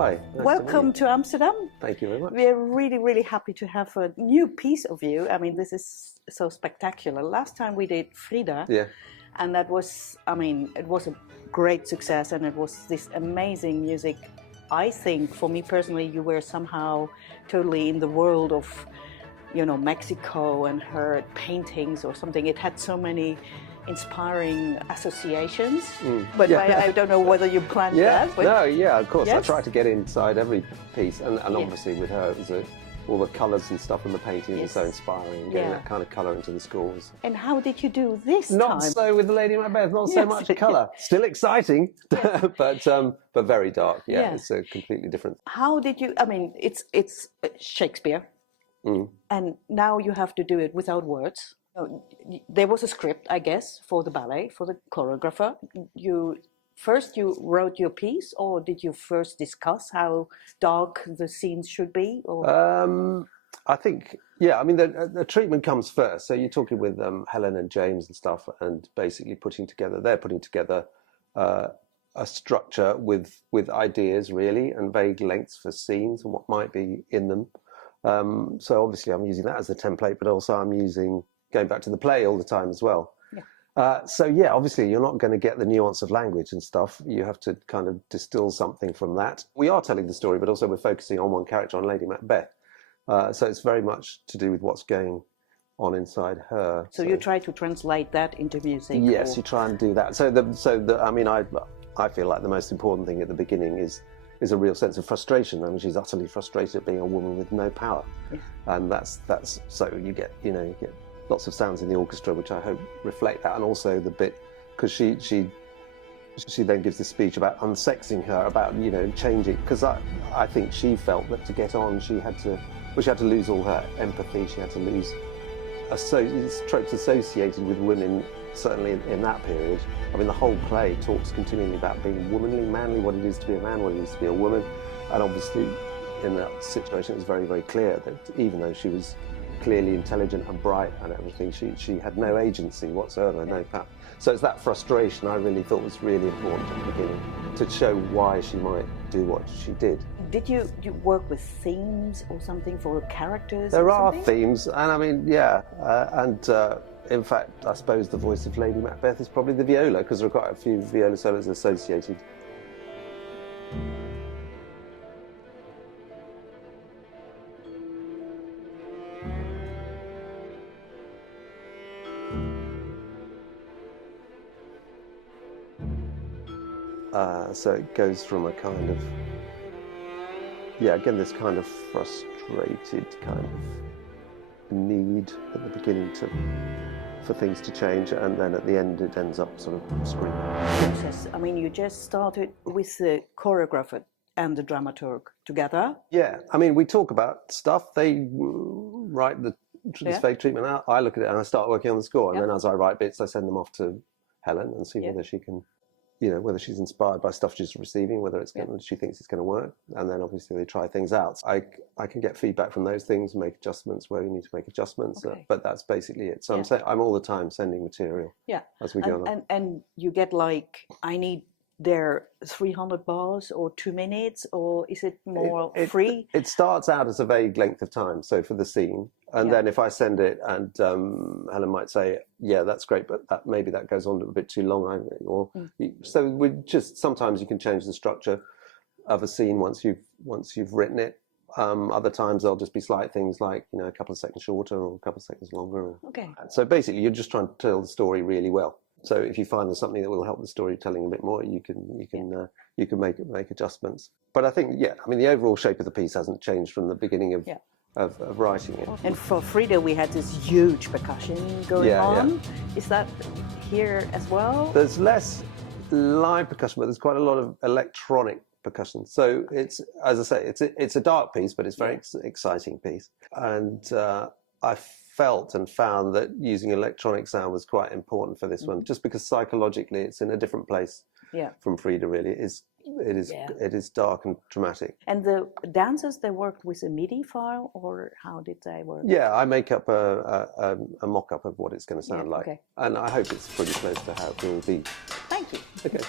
Hi. Welcome to Amsterdam. Thank you very much. We're really, really happy to have a new piece of you. I mean, this is so spectacular. Last time we did Frida, and that was, I mean, it was a great success, and it was this amazing music. I think, for me personally, you were somehow totally in the world of, you know, Mexico and her paintings or something. It had so many inspiring associations, but I don't know whether you planned that. But of course. Yes? I tried to get inside every piece, and obviously with her, it was all the colours and stuff in the paintings were so inspiring, getting that kind of colour into the scores. And how did you do this time? Not so with the Lady Macbeth, not so much colour. Still exciting, but very dark. Yeah, it's a completely different. How did you? I mean, it's Shakespeare, and now you have to do it without words. There was a script, I guess, for the ballet, for the choreographer. You wrote your piece, or did you first discuss how dark the scenes should be? Or? I think, I mean, the treatment comes first. So you're talking with Helen and James and stuff, and basically they're putting together a structure with ideas, really, and vague lengths for scenes and what might be in them. So obviously I'm using that as a template, but also I'm going back to the play all the time as well. Obviously you're not going to get the nuance of language and stuff. You have to kind of distill something from that. We are telling the story, but also we're focusing on one character, on Lady Macbeth. So it's very much to do with what's going on inside her. So you try to translate that into music? Yes, you try and do that. I feel like the most important thing at the beginning is a real sense of frustration. I mean, she's utterly frustrated at being a woman with no power, and that's so you get lots of sounds in the orchestra, which I hope reflect that, and also the bit because she then gives this speech about unsexing her, about changing, because I think she felt that to get on she had to lose all her empathy. She had to lose tropes associated with women, certainly in that period. I mean, the whole play talks continually about being womanly, manly, what it is to be a man, what it is to be a woman, and obviously in that situation it was very, very clear that even though she was clearly intelligent and bright and everything, she had no agency whatsoever, no power. So it's that frustration I really thought was really important at the beginning, to show why she might do what she did. Did you work with themes or something for characters? There are themes, and I mean, in fact, I suppose the voice of Lady Macbeth is probably the viola, because there are quite a few viola solos associated. So it goes from a kind of, again, this kind of frustrated kind of need at the beginning for things to change, and then at the end it ends up sort of screaming. Yes, I mean, you just started with the choreographer and the dramaturg together. Yeah, I mean, we talk about stuff. They write this fake treatment out. I look at it and I start working on the score, and then as I write bits, I send them off to Helen and see whether she can, whether she's inspired by stuff she's receiving, whether she thinks it's going to work, and then obviously they try things out. I can get feedback from those things, make adjustments where we need to make adjustments, but that's basically it. So I'm all the time sending material as we go along. And you get like, I need there 300 bars or 2 minutes, or is it more free? It starts out as a vague length of time, so for the scene, and then if I send it and Helen might say, that's great, but maybe that goes on a bit too long, so we just, sometimes you can change the structure of a scene once you've written it. Other times there'll just be slight things like a couple of seconds shorter or a couple of seconds longer. So basically you're just trying to tell the story really well. So if you find there's something that will help the storytelling a bit more, you can make adjustments. But I think I mean, the overall shape of the piece hasn't changed from the beginning of writing it. And for Frida we had this huge percussion going on. Is that here as well? There's less live percussion, but there's quite a lot of electronic percussion. So it's, as I say, it's a dark piece, but it's a very exciting piece. And I felt and found that using electronic sound was quite important for this one, just because psychologically it's in a different place from Frida, really. It is dark and dramatic. And the dancers, they worked with a MIDI file, or how did they work? Yeah, I make up a mock-up of what it's going to sound like. And I hope it's pretty close to how it will be. Thank you. Okay.